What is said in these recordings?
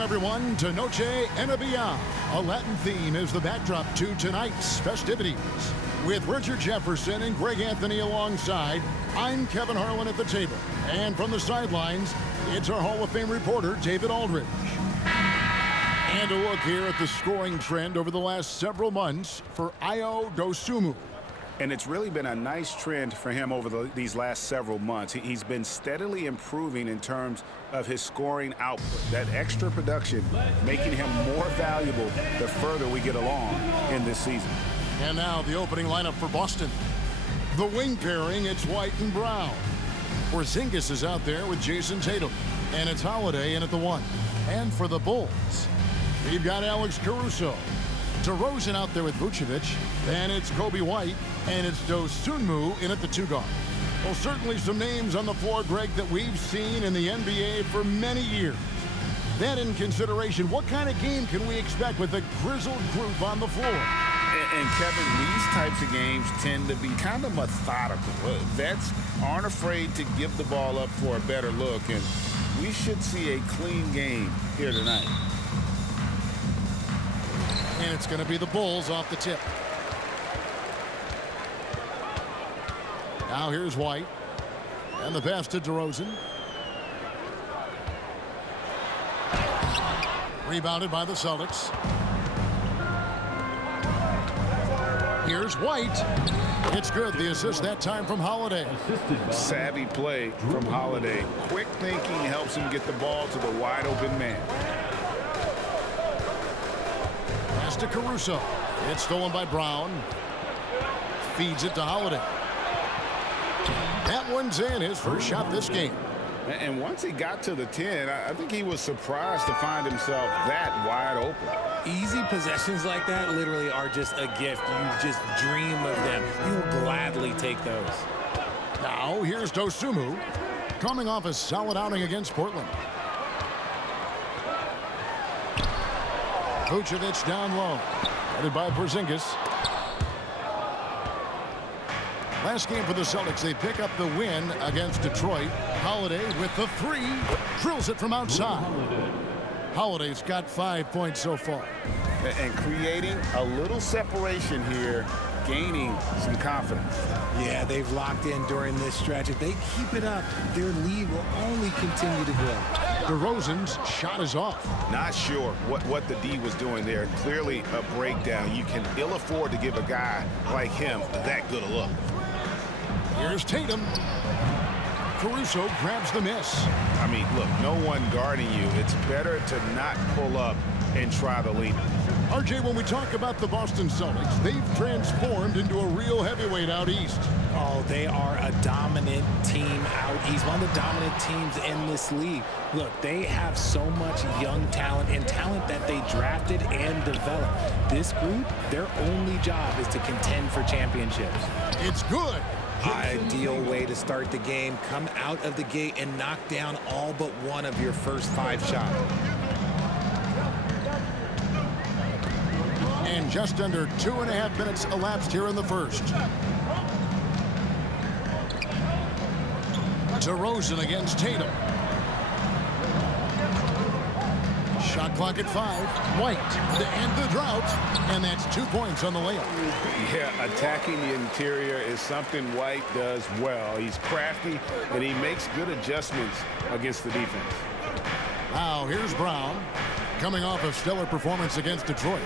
Everyone to Noche Enabia. A Latin theme is the backdrop to tonight's festivities. With Richard Jefferson and Greg Anthony alongside, I'm Kevin Harlan at the table. And from the sidelines, it's our Hall of Fame reporter, David Aldridge. And a look here at the scoring trend over the last several months for Ayo Dosunmu. And it's really been a nice trend for him over these last several months. He's been steadily improving in terms of his scoring output. That extra production making him more valuable the further we get along in this season. And now the opening lineup for Boston. The wing pairing, it's White and Brown. Porzingis is out there with Jason Tatum. And it's Holiday in at the 1. And for the Bulls, we've got Alex Caruso. DeRozan out there with Vucevic. And it's Kobe White. And it's Dosunmu in at the 2 guard. Well, certainly some names on the floor, Greg, that we've seen in the NBA for many years. That in consideration, what kind of game can we expect with a grizzled group on the floor? And Kevin, these types of games tend to be kind of methodical. Vets aren't afraid to give the ball up for a better look, and we should see a clean game here tonight. And it's going to be the Bulls off the tip. Now here's White. And the pass to DeRozan. Rebounded by the Celtics. Here's White. It's good. The assist that time from Holiday. Savvy play from Holiday. Quick thinking helps him get the ball to the wide open man. Pass to Caruso. It's stolen by Brown. Feeds it to Holiday. That one's in, his first shot this game. And once he got to the 10, I think he was surprised to find himself that wide open. Easy possessions like that literally are just a gift. You just dream of them. You'll gladly take those. Now here's Dosunmu, coming off a solid outing against Portland. Vucevic down low, headed by Porzingis. Last game for the Celtics, they pick up the win against Detroit. Holiday with the 3, drills it from outside. Holiday's got 5 points so far. And creating a little separation here, gaining some confidence. Yeah, they've locked in during this stretch. If they keep it up, their lead will only continue to grow. DeRozan's shot is off. Not sure what the D was doing there. Clearly a breakdown. You can ill afford to give a guy like him that good a look. Here's Tatum. Caruso grabs the miss. I mean, look, no one guarding you. It's better to not pull up and try the lead. RJ, when we talk about the Boston Celtics, they've transformed into a real heavyweight out east. Oh, they are a dominant team out east. One of the dominant teams in this league. Look, they have so much young talent and talent that they drafted and developed. This group, their only job is to contend for championships. It's good. Ideal way to start the game. Come out of the gate and knock down all but one of your first 5 shots. And just under 2.5 minutes elapsed here in the first. DeRozan against Tatum. Shot clock at 5. White to end the drought. And that's 2 points on the layup. Yeah, attacking the interior is something White does well. He's crafty, and he makes good adjustments against the defense. Now here's Brown, coming off a stellar performance against Detroit.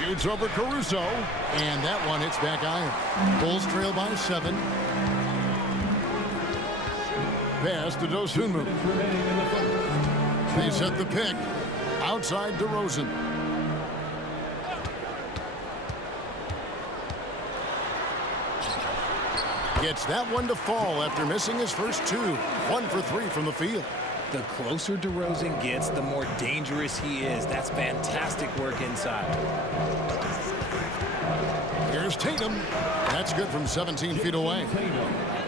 Shoots over Caruso, and that one hits back iron. Bulls trail by 7. Pass to Dosunmu. They set the pick outside DeRozan. Gets that one to fall after missing his first 2. 1 for 3 from the field. The closer DeRozan gets, the more dangerous he is. That's fantastic work inside. Here's Tatum. That's good from 17 feet away.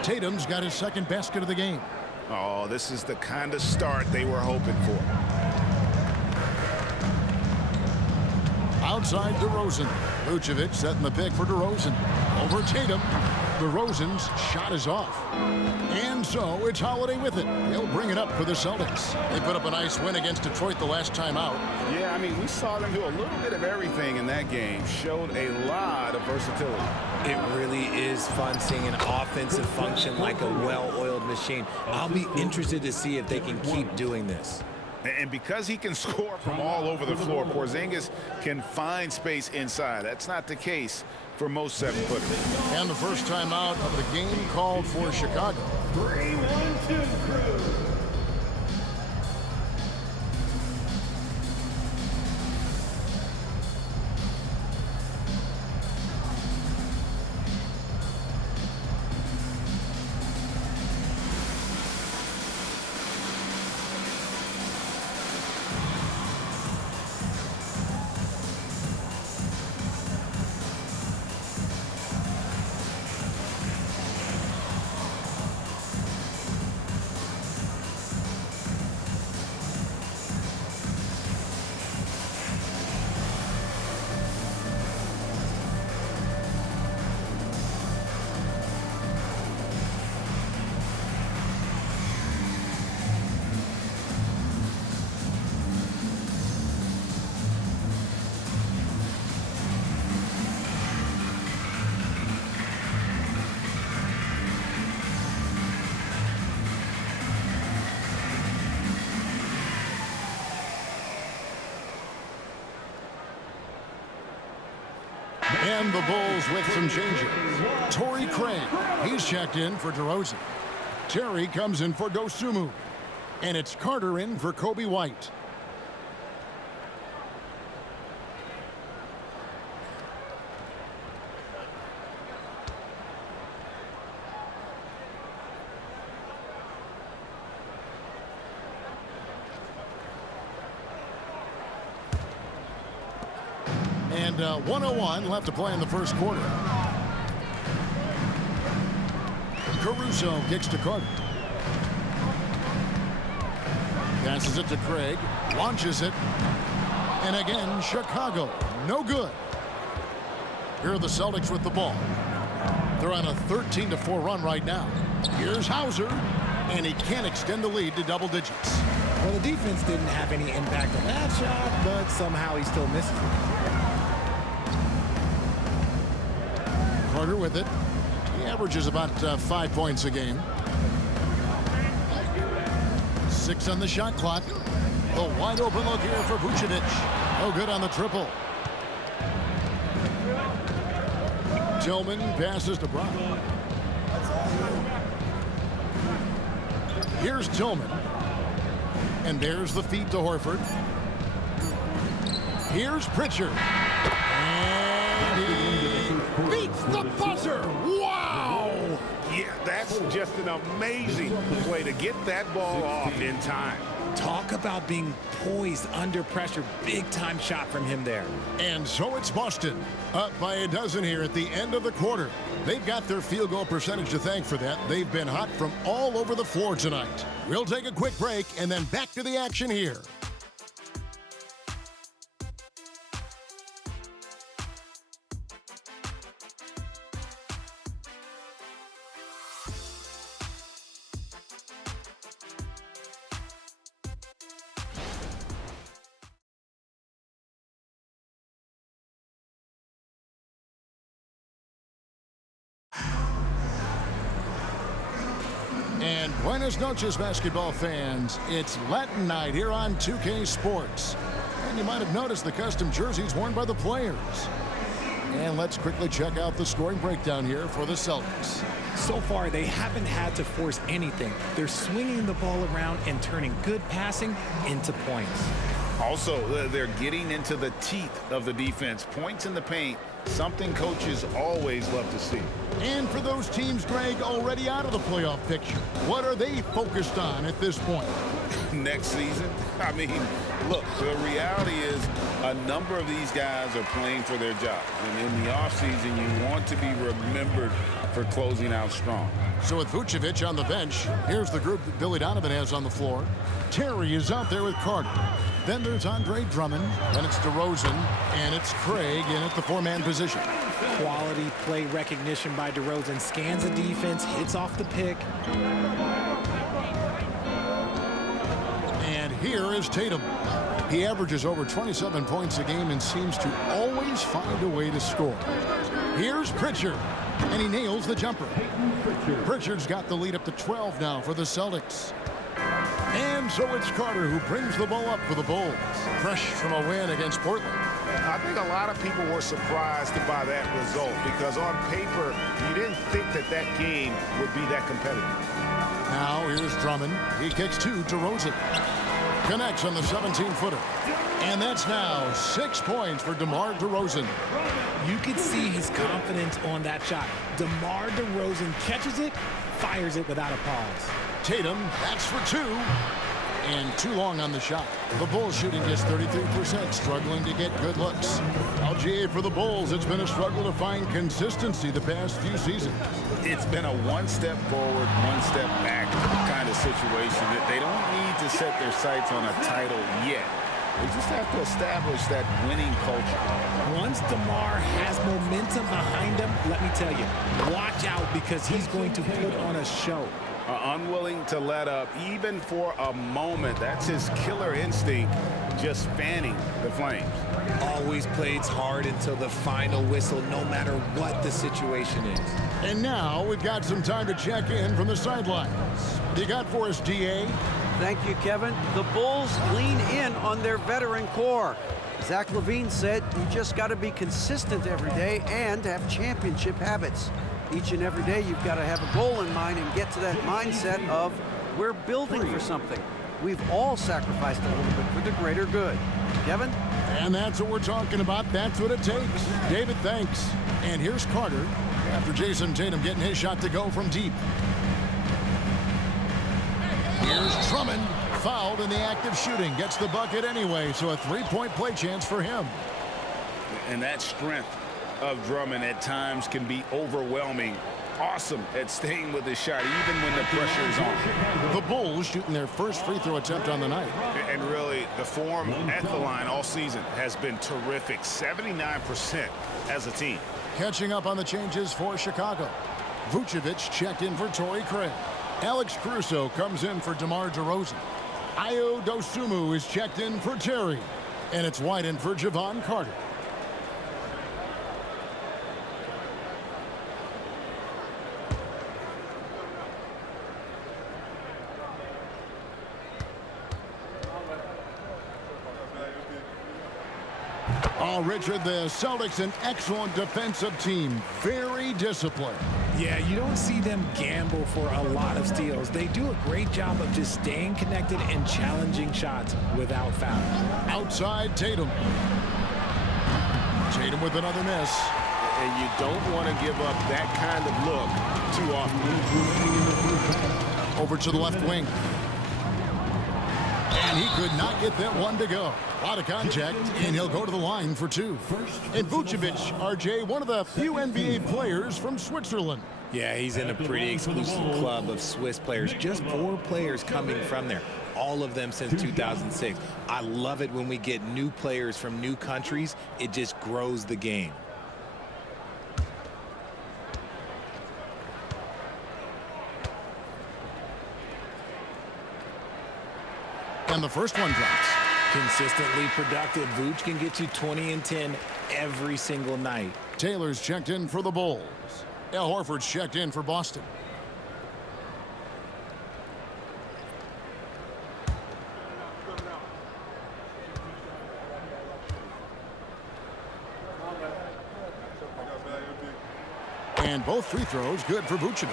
Tatum's got his second basket of the game. Oh, this is the kind of start they were hoping for. Outside DeRozan. Vucevic setting the pick for DeRozan. Over Tatum. DeRozan's shot is off. And so it's Holiday with it. He'll bring it up for the Celtics. They put up a nice win against Detroit the last time out. Yeah, I mean, we saw them do a little bit of everything in that game. Showed a lot of versatility. It really is fun seeing an offensive function like a well-oiled machine. I'll be interested to see if they can keep doing this. And because he can score from all over the floor, Porzingis can find space inside. That's not the case for most 7-footers. And the first time out of the game called for Chicago. 3-1-2 crew. And the Bulls with some changes. Torrey Craig, he's checked in for DeRozan. Terry comes in for Dosunmu. And it's Carter in for Kobe White. And 1:01 left to play in the first quarter. Caruso kicks to Carter. Passes it to Craig. Launches it. And again, Chicago. No good. Here are the Celtics with the ball. They're on a 13-4 run right now. Here's Hauser. And he can't extend the lead to double digits. Well, the defense didn't have any impact on that shot, but somehow he still misses it. Carter with it. He averages about 5 points a game. 6 on the shot clock. The wide open look here for Vucevic. No good on the triple. Tillman passes to Brown. Here's Tillman. And there's the feed to Horford. Here's Pritchard. And he beats the buzzer. Wow! Yeah, that's just an amazing play to get that ball off in time. Talk about being poised under pressure. Big time shot from him there. And so it's Boston, up by a dozen here at the end of the quarter. They've got their field goal percentage to thank for that. They've been hot from all over the floor tonight. We'll take a quick break and then back to the action here. And buenas noches, basketball fans. It's Latin night here on 2K Sports. And you might have noticed the custom jerseys worn by the players. And let's quickly check out the scoring breakdown here for the Celtics. So far, they haven't had to force anything. They're swinging the ball around and turning good passing into points. Also, they're getting into the teeth of the defense. Points in the paint, something coaches always love to see. And for those teams, Greg, already out of the playoff picture, what are they focused on at this point? Next season? I mean, look, the reality is a number of these guys are playing for their jobs. And in the offseason, you want to be remembered for closing out strong. So with Vucevic on the bench, here's the group that Billy Donovan has on the floor. Terry is out there with Carter. Then there's Andre Drummond, and it's DeRozan, and it's Craig in at the 4-man position. Quality play recognition by DeRozan. Scans the defense, hits off the pick. And here is Tatum. He averages over 27 points a game and seems to always find a way to score. Here's Pritchard, and he nails the jumper. Pritchard's got the lead up to 12 now for the Celtics. And so it's Carter who brings the ball up for the Bulls. Fresh from a win against Portland. I think a lot of people were surprised by that result because on paper, you didn't think that that game would be that competitive. Now here's Drummond. He kicks to DeRozan. Connects on the 17-footer. And that's now 6 points for DeMar DeRozan. You can see his confidence on that shot. DeMar DeRozan catches it, fires it without a pause. Tatum, that's for 2. And too long on the shot. The Bulls shooting just 33%, struggling to get good looks. LGA for the Bulls, it's been a struggle to find consistency the past few seasons. It's been a one step forward, one step back kind of situation that they don't need to set their sights on a title yet. They just have to establish that winning culture. Once DeMar has momentum behind him, let me tell you, watch out because he's going to put on a show. Unwilling to let up even for a moment. That's his killer instinct, just fanning the flames. Always plays hard until the final whistle, no matter what the situation is. And now we've got some time to check in from the sidelines. What do you got for us, DA? Thank you, Kevin. The Bulls lean in on their veteran core. Zach LaVine said you just got to be consistent every day and have championship habits. Each and every day you've got to have a goal in mind and get to that mindset of we're building for something. We've all sacrificed a little bit for the greater good. Kevin? And that's what we're talking about. That's what it takes. David, thanks. And here's Carter after Jason Tatum getting his shot to go from deep. Here's Drummond, fouled in the act of shooting. Gets the bucket anyway, so a three-point play chance for him. And that strength of Drummond at times can be overwhelming. Awesome at staying with his shot, even when the pressure is on. The Bulls shooting their first free throw attempt on the night. And really, the form at the line all season has been terrific. 79% as a team. Catching up on the changes for Chicago. Vucevic checked in for Torrey Craig. Alex Caruso comes in for DeMar DeRozan. Ayo Dosunmu is checked in for Terry. And it's White in for Javon Carter. Oh, Richard, the Celtics, an excellent defensive team. Very disciplined. Yeah, you don't see them gamble for a lot of steals. They do a great job of just staying connected and challenging shots without fouling. Outside, Tatum. Tatum with another miss. And you don't want to give up that kind of look too often. Over to the left wing. And he could not get that one to go. A lot of contact, and he'll go to the line for 2. And Vucevic, RJ, one of the few NBA players from Switzerland. Yeah, he's in a pretty exclusive club of Swiss players. Just 4 players coming from there. All of them since 2006. I love it when we get new players from new countries. It just grows the game. And the first one drops. Consistently productive. Vooch can get you 20 and 10 every single night. Taylor's checked in for the Bulls. Al Horford's checked in for Boston. And both free throws good for Vucevic.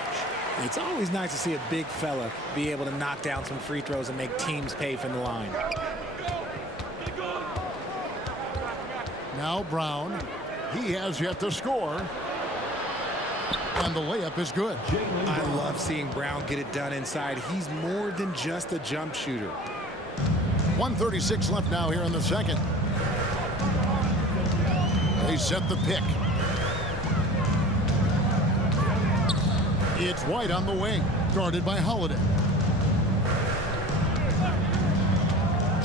It's always nice to see a big fella be able to knock down some free throws and make teams pay from the line. Now Brown. He has yet to score. And the layup is good. I love seeing Brown get it done inside. He's more than just a jump shooter. 1:36 left now here in the second. They set the pick. It's White on the wing, guarded by Holiday.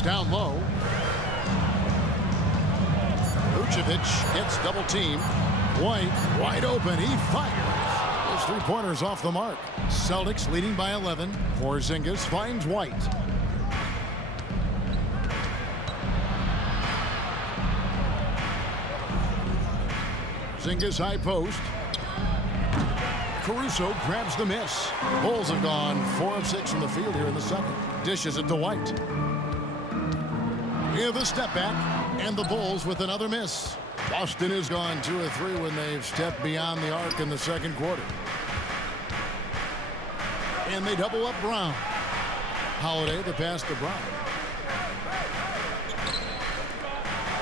Down low. Vucevic gets double teamed. White, wide open. He fires. His three-pointer's off the mark. Celtics leading by 11. Porzingis finds White. Porzingis high post. Caruso grabs the miss. Bulls have gone 4 of 6 from the field here in the second. Dishes it to White. Here the step back, and the Bulls with another miss. Boston has gone 2 of 3 when they've stepped beyond the arc in the second quarter. And they double up Brown. Holiday the pass to Brown.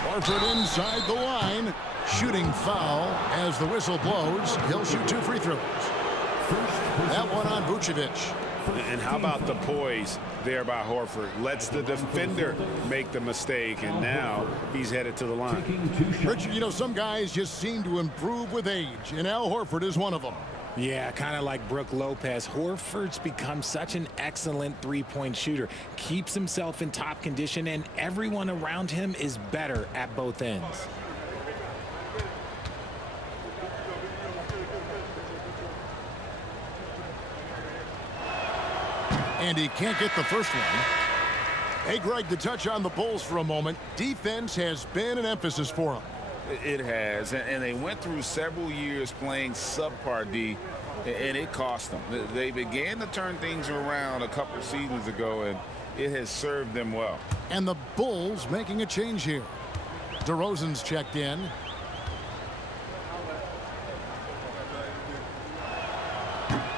Horford inside the line. Shooting foul as the whistle blows. He'll shoot 2 free throws. That one on Vucevic. And how about the poise there by Horford? Lets the defender make the mistake, and now he's headed to the line. Richard, you know, some guys just seem to improve with age, and Al Horford is one of them. Yeah, kind of like Brook Lopez. Horford's become such an excellent three-point shooter. Keeps himself in top condition, and everyone around him is better at both ends. And he can't get the first one. Hey, Greg, to touch on the Bulls for a moment, defense has been an emphasis for them. It has, and they went through several years playing subpar D, and it cost them. They began to turn things around a couple seasons ago, and it has served them well. And the Bulls making a change here. DeRozan's checked in.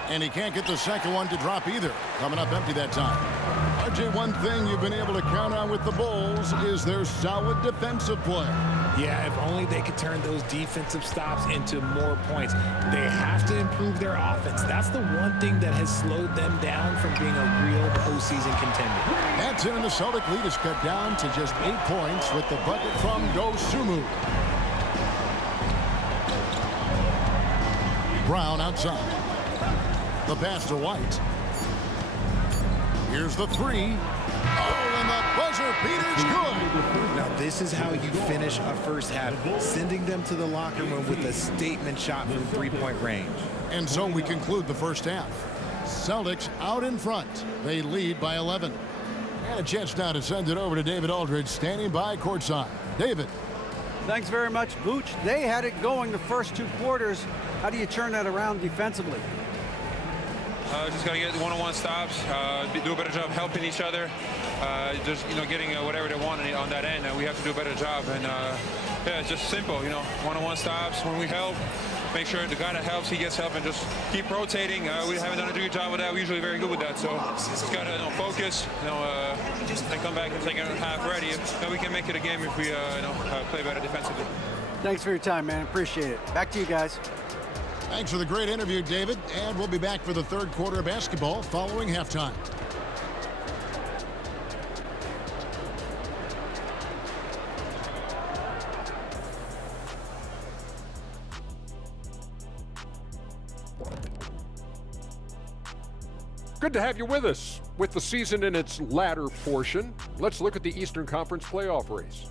And he can't get the second one to drop either. Coming up empty that time. RJ, one thing you've been able to count on with the Bulls is their solid defensive play. Yeah, if only they could turn those defensive stops into more points. They have to improve their offense. That's the one thing that has slowed them down from being a real postseason contender. That's it, and the Celtic lead is cut down to just 8 points with the bucket from Dosunmu. Brown outside. The pass to White. Here's the three. Oh, and the buzzer beater's good. Now, this is how you finish a first half, sending them to the locker room with a statement shot from three-point range. And so we conclude the first half. Celtics out in front. They lead by 11. And a chance now to send it over to David Aldridge, standing by courtside. David. Thanks very much, Vooch. They had it going the first 2 quarters. How do you turn that around defensively? Just got to get one-on-one stops, do a better job helping each other, just, getting whatever they want on that end. We have to do a better job. And, yeah, it's just simple, one-on-one stops. When we help, make sure the guy that helps, he gets help, and just keep rotating. We haven't done a good job with that. We're usually very good with that. So just got to focus, and come back in the second half ready. We can make it a game if we play better defensively. Thanks for your time, man. Appreciate it. Back to you guys. Thanks for the great interview, David. And we'll be back for the third quarter of basketball following halftime. Good to have you with us. With the season in its latter portion, let's look at the Eastern Conference playoff race.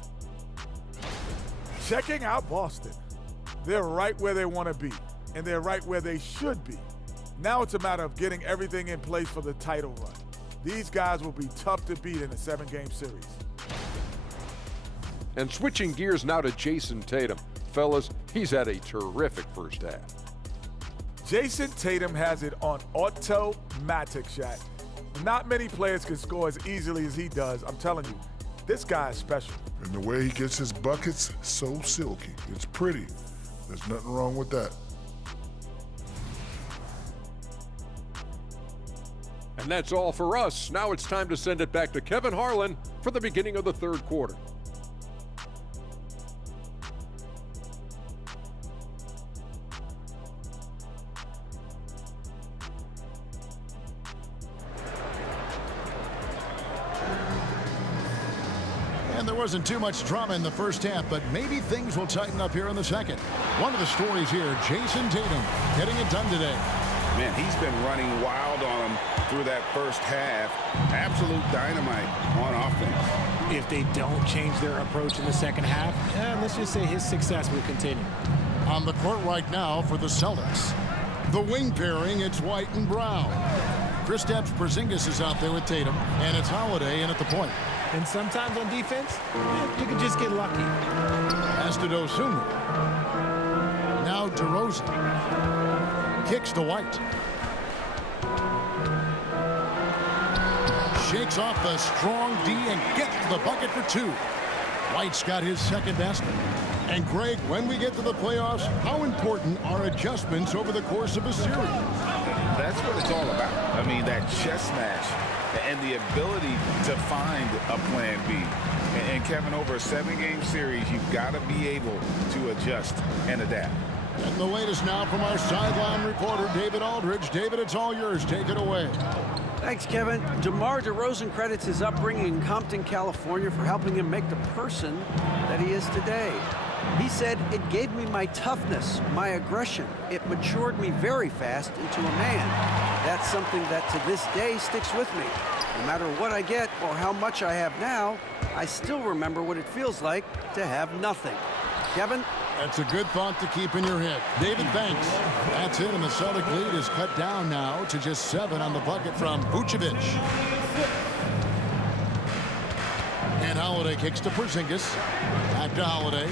Checking out Boston. They're right where they want to be, and they're right where they should be. Now it's a matter of getting everything in place for the title run. These guys will be tough to beat in a 7-game series. And switching gears now to Jason Tatum. Fellas, he's had a terrific first half. Jason Tatum has it on automatic, Shaq. Not many players can score as easily as he does. I'm telling you, this guy is special. And the way he gets his buckets, so silky. It's pretty. There's nothing wrong with that. And that's all for us. Now it's time to send it back to Kevin Harlan for the beginning of the third quarter. And there wasn't too much drama in the first half, but maybe things will tighten up here in the second. One of the stories here, Jason Tatum getting it done today. Man, he's been running wild on him through that first half. Absolute dynamite on offense. If they don't change their approach in the second half, let's just say his success will continue. On the court right now for the Celtics. The wing pairing, it's White and Brown. Kristaps Porzingis is out there with Tatum, and it's Holiday in at the point. And sometimes on defense, you can just get lucky. Pass to Dosunmu. Now DeRozan. Kicks to White. Shakes off the strong D and gets to the bucket for two. White's got his second basket. And Greg, when we get to the playoffs, how important are adjustments over the course of a series? That's what it's all about. I mean, that chess match and the ability to find a plan B. And Kevin, over a 7-game series, you've got to be able to adjust and adapt. And the latest now from our sideline reporter, David Aldridge. David, it's all yours. Take it away. Thanks, Kevin. DeMar DeRozan credits his upbringing in Compton, California for helping him make the person that he is today. He said, "It gave me my toughness, my aggression. It matured me very fast into a man. That's something that to this day sticks with me. No matter what I get or how much I have now, I still remember what it feels like to have nothing." Kevin? That's a good thought to keep in your head. David, thanks. That's it, and the Celtic lead is cut down now to just 7 on the bucket from Vucevic. And Holiday kicks to Porzingis. Back to Holiday.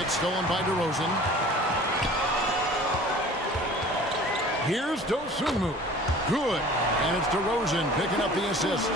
It's stolen by DeRozan. Here's Dosunmu. Good. And it's DeRozan picking up the assist.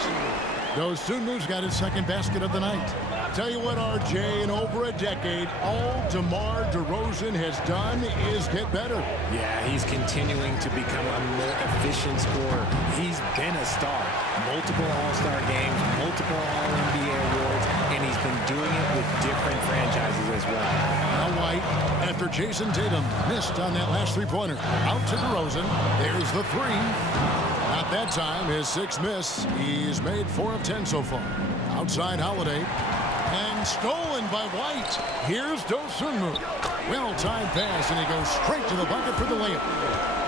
Dosunmu's got his second basket of the night. Tell you what, RJ, in over a decade, all DeMar DeRozan has done is get better. Yeah, he's continuing to become a more efficient scorer. He's been a star. Multiple All-Star games, multiple All-NBA awards, and he's been doing it with different franchises as well. Now White, after Jason Tatum missed on that last three-pointer. Out to DeRozan. There's the three. Not that time. His sixth miss. He's made 4 of 10 so far. Outside Holiday. And stolen by White. Here's Dosunmu. Well-timed pass, and he goes straight to the bucket for the layup.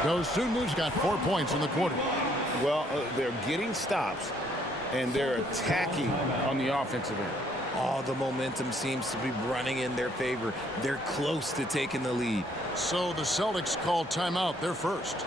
Dosunmu's got 4 points in the quarter. Well, they're getting stops, and they're attacking on the offensive end. All the momentum seems to be running in their favor. They're close to taking the lead. So the Celtics called timeout. They're first.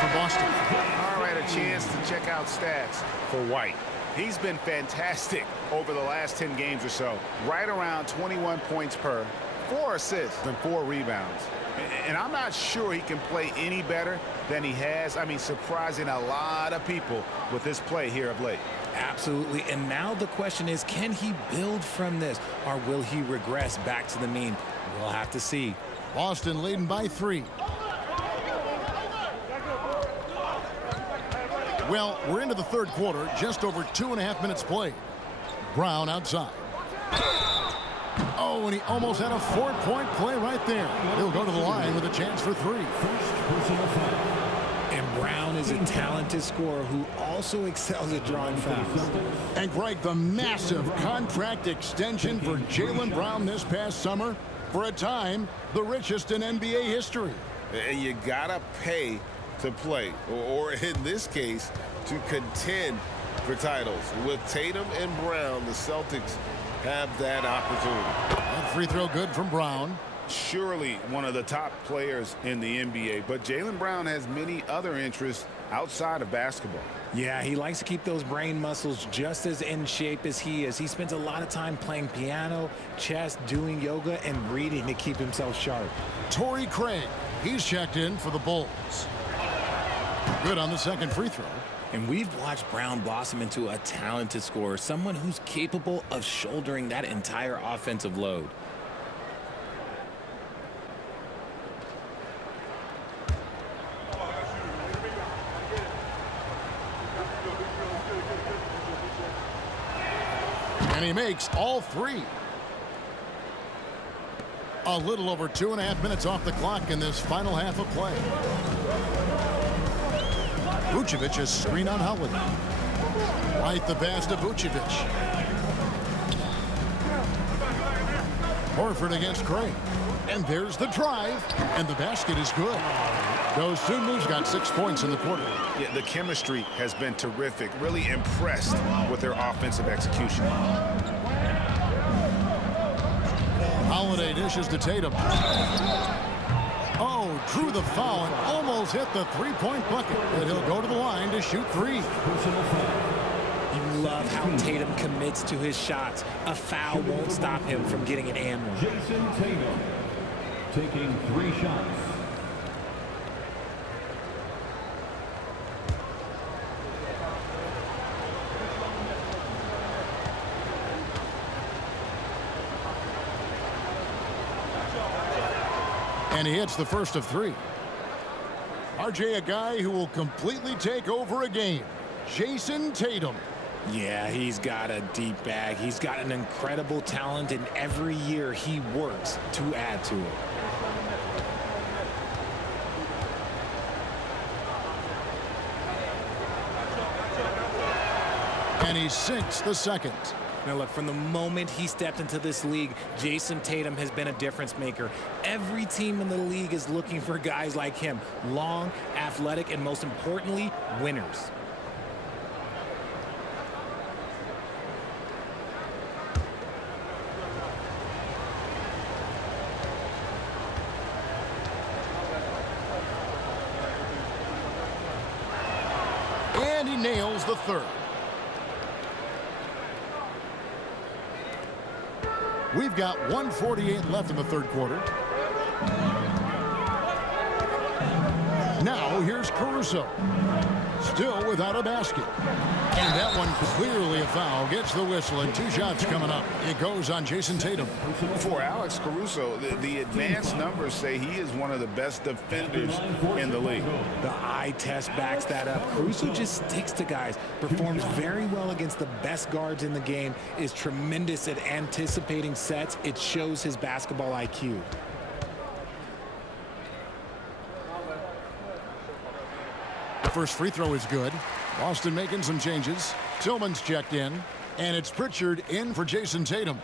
For Boston. All right, a chance to check out stats for White. He's been fantastic over the last 10 games or so. Right around 21 points per, 4 assists and 4 rebounds. And I'm not sure he can play any better than he has. I mean, surprising a lot of people with his play here of late. Absolutely. And now the question is, can he build from this, or will he regress back to the mean? We'll have to see. Boston leading by 3. Well, we're into the third quarter, just over 2.5 minutes played. Brown outside. Oh, and he almost had a 4-point play right there. He'll go to the line with a chance for 3. And Brown is a talented scorer who also excels at drawing fouls. And Greg, the massive contract extension for Jaylen Brown this past summer, for a time, the richest in NBA history. And you gotta pay to play, or in this case, to contend for titles. With Tatum and Brown, the Celtics have that opportunity. And free throw good from Brown. surely one of the top players in the NBA, but Jaylen Brown has many other interests outside of basketball. Yeah, he likes to keep those brain muscles just as in shape as he is. He spends a lot of time playing piano, chess, doing yoga, and reading to keep himself sharp. Torrey Craig, he's checked in for the Bulls. Good on the second free throw. And we've watched Brown blossom into a talented scorer, someone who's capable of shouldering that entire offensive load. And he makes all three. A little over 2.5 minutes off the clock in this final half of play. Vucevic is screen on Holiday. Right the pass to Vucevic. Horford against Craig. And there's the drive. And the basket is good. Dosunmu's got 6 points in the quarter. Yeah, the chemistry has been terrific. Really impressed with their offensive execution. Holiday dishes to Tatum. Oh, drew the foul and almost hit the three-point bucket. And he'll go to the line to shoot three. You love how Tatum commits to his shots. A foul won't stop him from getting an and one. Jason Tatum taking 3 shots. And he hits the first of 3. RJ, a guy who will completely take over a game. Jason Tatum. Yeah, he's got a deep bag. He's got an incredible talent, and every year he works to add to it. And he sinks the second. Now look, from the moment he stepped into this league, Jason Tatum has been a difference maker. Every team in the league is looking for guys like him. Long, athletic, and most importantly, winners. And he nails the third. We've got 1:48 left in the third quarter. Now here's Caruso. Still without a basket. And that one clearly a foul. Gets the whistle and 2 shots coming up. It goes on Jason Tatum. For Alex Caruso, the advanced numbers say he is one of the best defenders in the league. The eye test backs that up. Caruso just sticks to guys, performs very well against the best guards in the game, is tremendous at anticipating sets. It shows his basketball IQ. The first free throw is good. Boston making some changes. Tillman's checked in. And it's Pritchard in for Jason Tatum.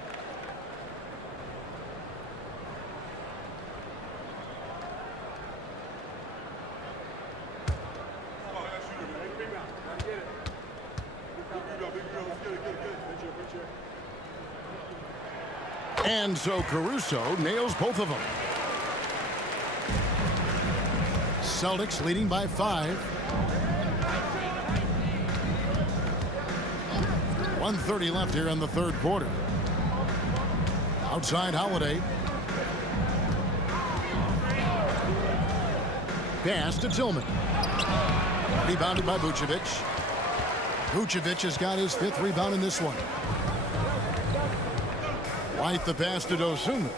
And so Caruso nails both of them. Celtics leading by 5. 1:30 left here in the third quarter. Outside Holiday. Pass to Tillman. Rebounded by Vucevic. Vucevic has got his 5th rebound in this one. White the pass to Dosunmu.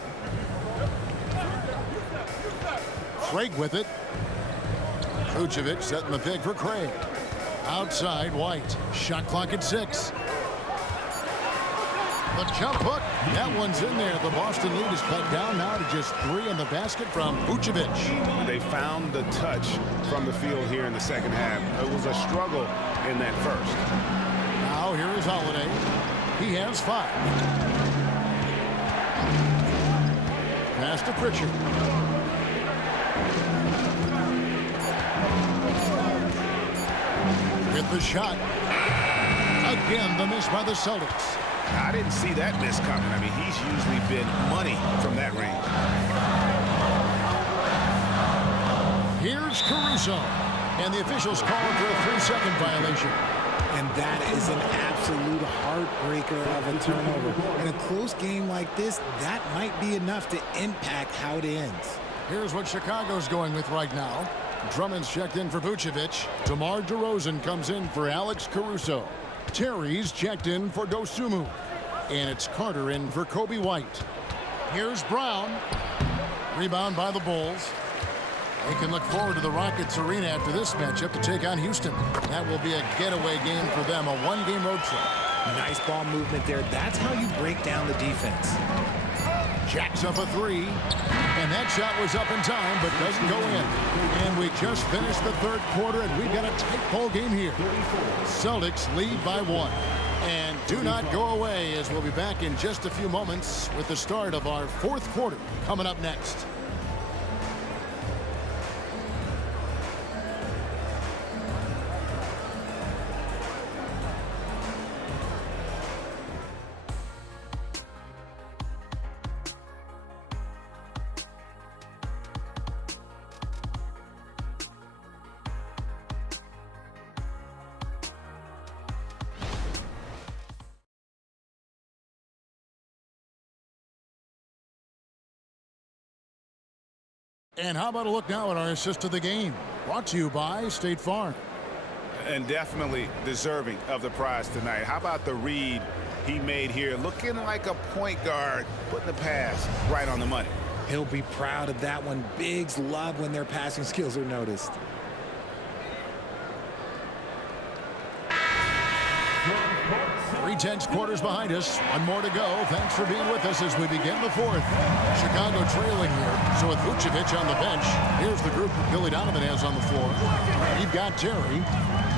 Craig with it. Vucevic setting the pick for Craig. Outside White. Shot clock at 6. The jump hook. That one's in there. The Boston lead is cut down now to just 3 in the basket from Vucevic. They found the touch from the field here in the second half. It was a struggle in that first. Now here is Holiday. He has 5. Pass to Pritchard. Hit the shot. Again, the miss by the Celtics. I didn't see that miss coming. I mean, he's usually been money from that range. Here's Caruso. And the officials call him for a 3-second violation. And that is an absolute heartbreaker of a turnover. In a close game like this, that might be enough to impact how it ends. Here's what Chicago's going with right now. Drummond's checked in for Vucevic. DeMar DeRozan comes in for Alex Caruso. Terry's checked in for Dosunmu. And it's Carter in for Kobe White. Here's Brown. Rebound by the Bulls. They can look forward to the Rockets arena after this matchup to take on Houston. That will be a getaway game for them, a one-game road trip. Nice ball movement there. That's how you break down the defense. Jacks up a 3. And that shot was up in time, but doesn't go in. And we just finished the third quarter, and we've got a tight ball game here. Celtics lead by 1. And do not go away, as we'll be back in just a few moments with the start of our fourth quarter coming up next. And how about a look now at our assist of the game? Brought to you by State Farm. And definitely deserving of the prize tonight. How about the read he made here? Looking like a point guard, putting the pass right on the money. He'll be proud of that one. Bigs love when their passing skills are noticed. 3 quarters behind us. One more to go. Thanks for being with us as we begin the fourth. Chicago trailing here. So with Vucevic on the bench, here's the group that Billy Donovan has on the floor. You've got Terry.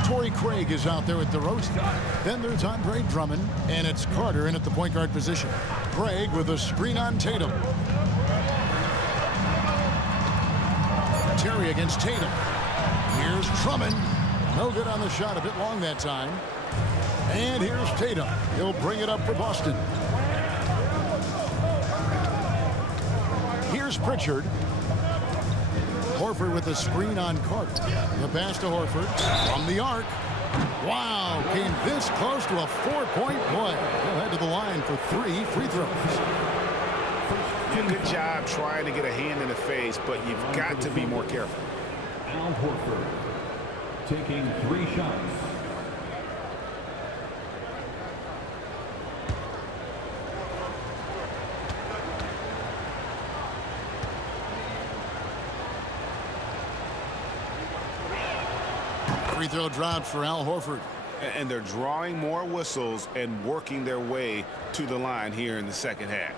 Torrey Craig is out there with DeRozan. Then there's Andre Drummond, and it's Carter in at the point guard position. Craig with a screen on Tatum. Terry against Tatum. Here's Drummond. No good on the shot. A bit long that time. And here's Tatum. He'll bring it up for Boston. Here's Pritchard. Horford with a screen on Carter. The pass to Horford from the arc. Wow, came this close to a 4-point play. He'll head to the line for 3 free throws. Good job trying to get a hand in the face, but you've got to be more careful. Al Horford taking 3 shots. Free throw dropped for Al Horford. And they're drawing more whistles and working their way to the line here in the second half.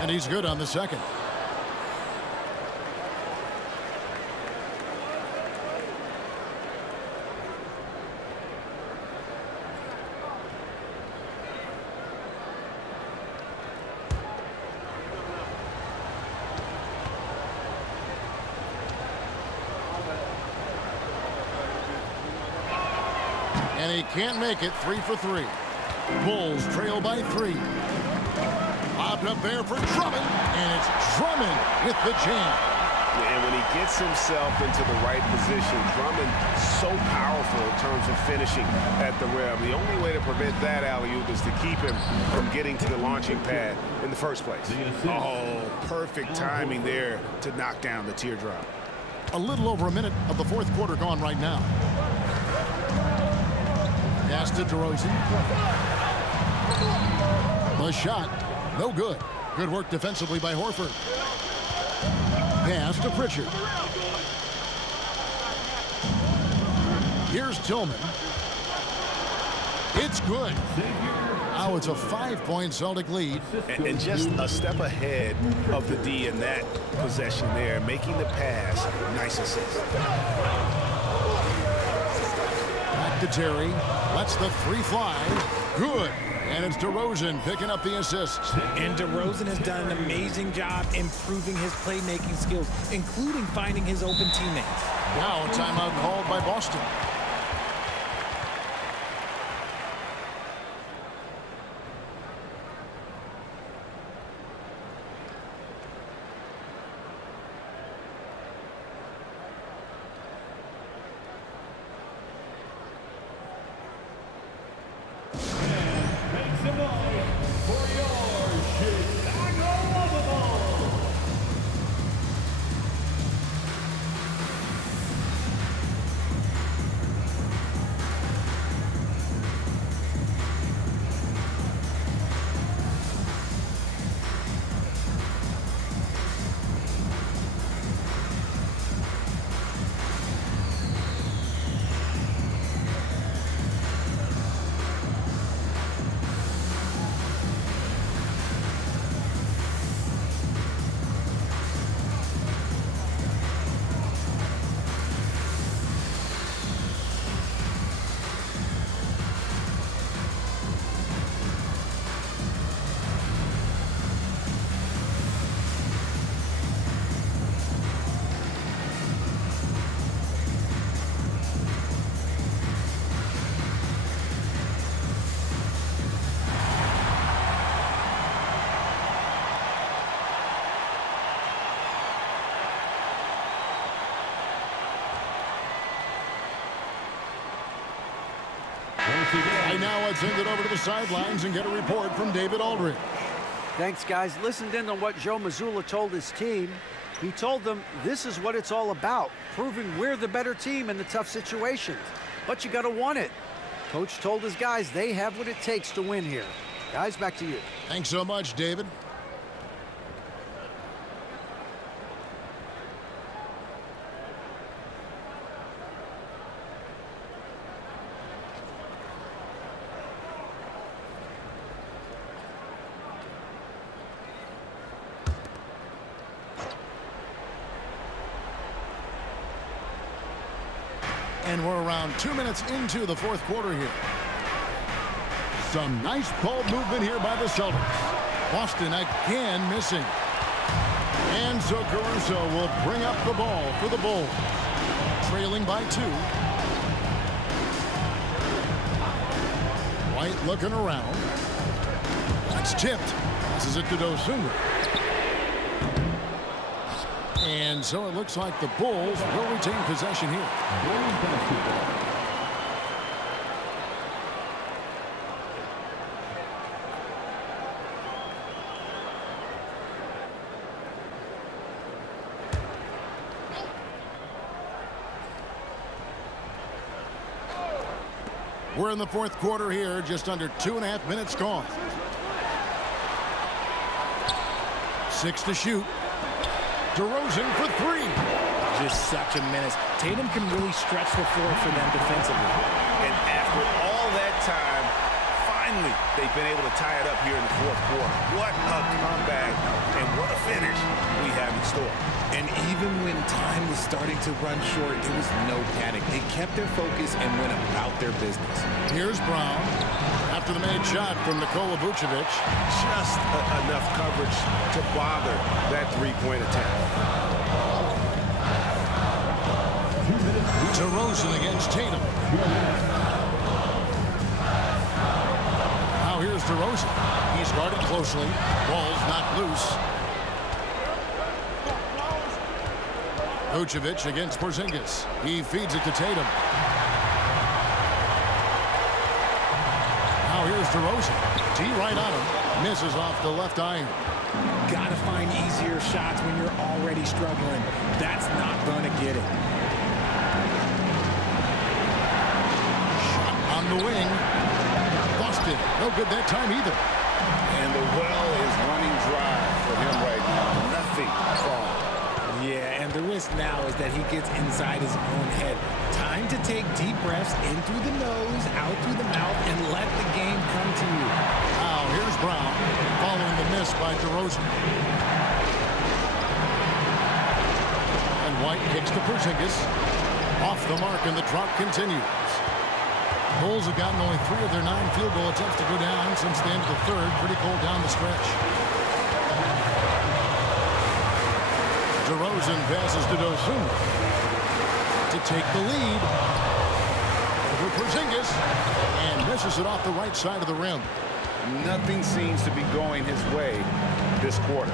And he's good on the second. And he can't make it. 3 for 3. Bulls trail by 3. Popped up there for Drummond, and it's Drummond with the jam. And when he gets himself into the right position, Drummond so powerful in terms of finishing at the rim. The only way to prevent that alley-oop is to keep him from getting to the launching pad in the first place. Oh, perfect timing there to knock down the teardrop. A little over a minute of the fourth quarter gone right now. Pass to DeRozan. The shot, no good. Good work defensively by Horford. Pass to Pritchard. Here's Tillman. It's good. Now it's a 5-point Celtic lead. And just a step ahead of the D in that possession there, making the pass. Nice assist. Back to Terry. Lets the 3 fly. Good. And it's DeRozan picking up the assist. And DeRozan has done an amazing job improving his playmaking skills, including finding his open teammates. Now a timeout called by Boston. And now let's send it over to the sidelines and get a report from David Aldridge. Thanks, guys. Listened in on what Joe Mazzulla told his team. He told them this is what it's all about, proving we're the better team in the tough situations. But you got to want it. Coach told his guys they have what it takes to win here. Guys, back to you. Thanks so much, David. And we're around 2 minutes into the fourth quarter here. Some nice ball movement here by the Celtics. Boston again missing. And so Caruso will bring up the ball for the Bulls. Trailing by 2. White looking around. That's tipped. This is it to Dosunmu. And so it looks like the Bulls will retain possession here. We're in the fourth quarter here, just under 2.5 minutes gone. 6 to shoot. DeRozan for 3. Just such a menace. Tatum can really stretch the floor for them defensively. And after all that time, finally, they've been able to tie it up here in the fourth quarter. What a comeback and what a finish we have in store. And even when time was starting to run short, there was no panic. They kept their focus and went about their business. Here's Brown. After the made shot from Nikola Vucevic. Just enough coverage to bother that three-point attempt. DeRozan against Tatum. Now here's DeRozan. He's guarded closely. Ball's not loose. Vucevic against Porzingis. He feeds it to Tatum. Now here's DeRozan. D right on him. Misses off the left iron. Gotta find easier shots when you're already struggling. That's not gonna get it. Shot on the wing. Busted. No good that time either. And the well is running dry for him right now. Nothing falling. Yeah, and the risk now is that he gets inside his own head. Time to take deep breaths in through the nose, out through the mouth, and let the game come to you. Now here's Brown following the miss by DeRozan. And White kicks to Porzingis. Off the mark, and the drought continues. Bulls have gotten only 3 of their 9 field goal attempts to go down since the end of the third. Pretty cold down the stretch. DeRozan passes to Dosunmu to take the lead over Porzingis and misses it off the right side of the rim. Nothing seems to be going his way this quarter.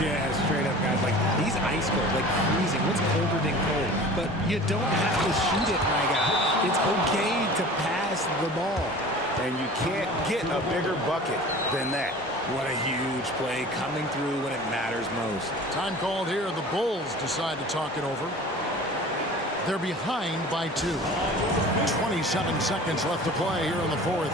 Yeah, straight up, guys. Like, he's ice cold, like freezing. What's colder than cold? But you don't have to shoot it, my guy. It's okay to pass the ball. And you can't get a bigger bucket than that. What a huge play coming through when it matters most. Time called here. The Bulls decide to talk it over. They're behind by 2. 27 seconds left to play here in the fourth.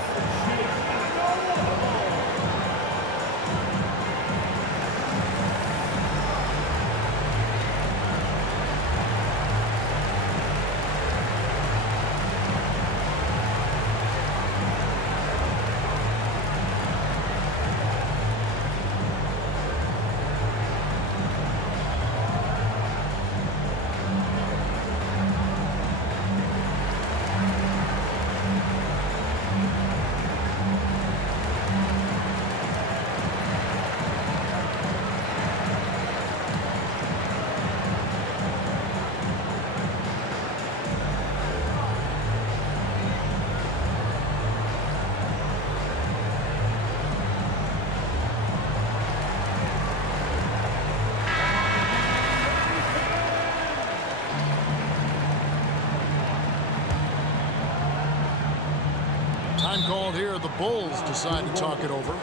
Time called here. The Bulls decide to talk it over.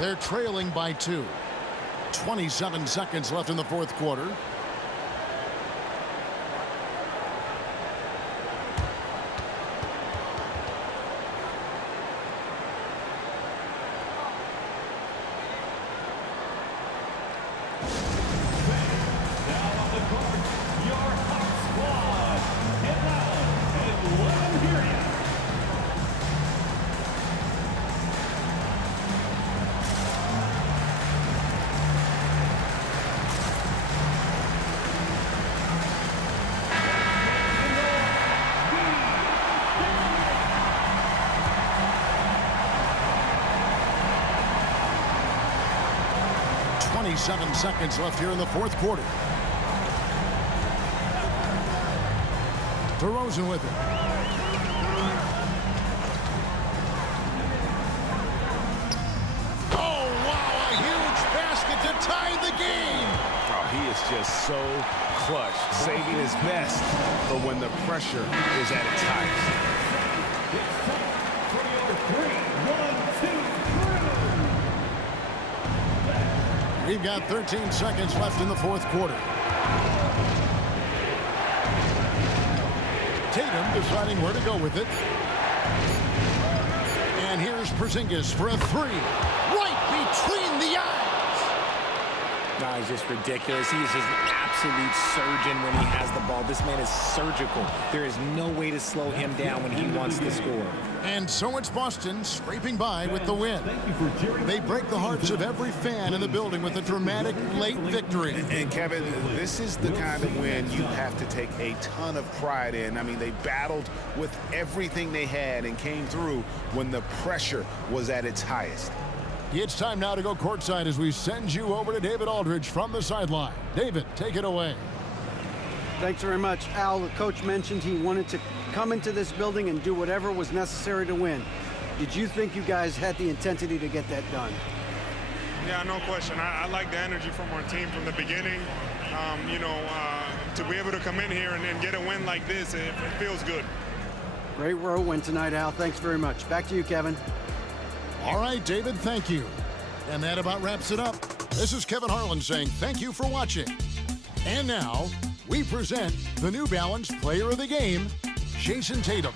They're trailing by 2. 27 seconds left in the fourth quarter. Seven seconds left here in the fourth quarter. DeRozan with it. Oh, wow, a huge basket to tie the game. Oh, he is just so clutch, saving his best for when the pressure is at its highest. We've got 13 seconds left in the fourth quarter. Tatum deciding where to go with it. And here's Porzingis for a 3. Right between the eyes. No, he's just ridiculous. He is just an absolute surgeon when he has the ball. This man is surgical. There is no way to slow him down when he wants to score. And so it's Boston scraping by with the win. They break the hearts of every fan in the building with a dramatic late victory. And Kevin, this is the kind of win you have to take a ton of pride in. I mean, they battled with everything they had and came through when the pressure was at its highest. It's time now to go courtside as we send you over to David Aldridge from the sideline. David, take it away. Thanks very much. Al, the coach mentioned he wanted to come into this building and do whatever was necessary to win. Did you think you guys had the intensity to get that done? Yeah, no question. I like the energy from our team from the beginning. To be able to come in here and get a win like this, it feels good. Great road win tonight, Al. Thanks very much. Back to you, Kevin. All right, David, thank you. And that about wraps it up. This is Kevin Harlan saying thank you for watching. And now, we present the New Balance Player of the Game, Jason Tatum.